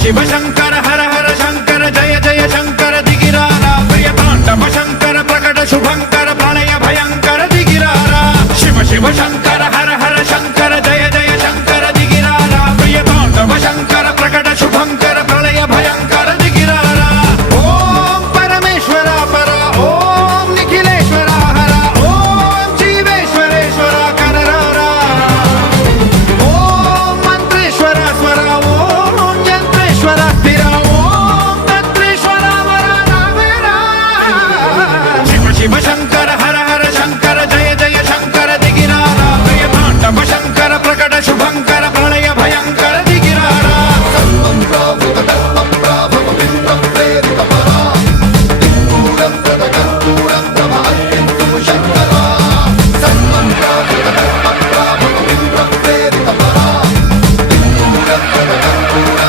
शिव शंकर हर हर शंकर जय जय शंकर दिगिरारा प्रिय तांडव शंकर प्रकट शुभंकर प्रलय भयंकर दिगिरारा शिव शिव शंकर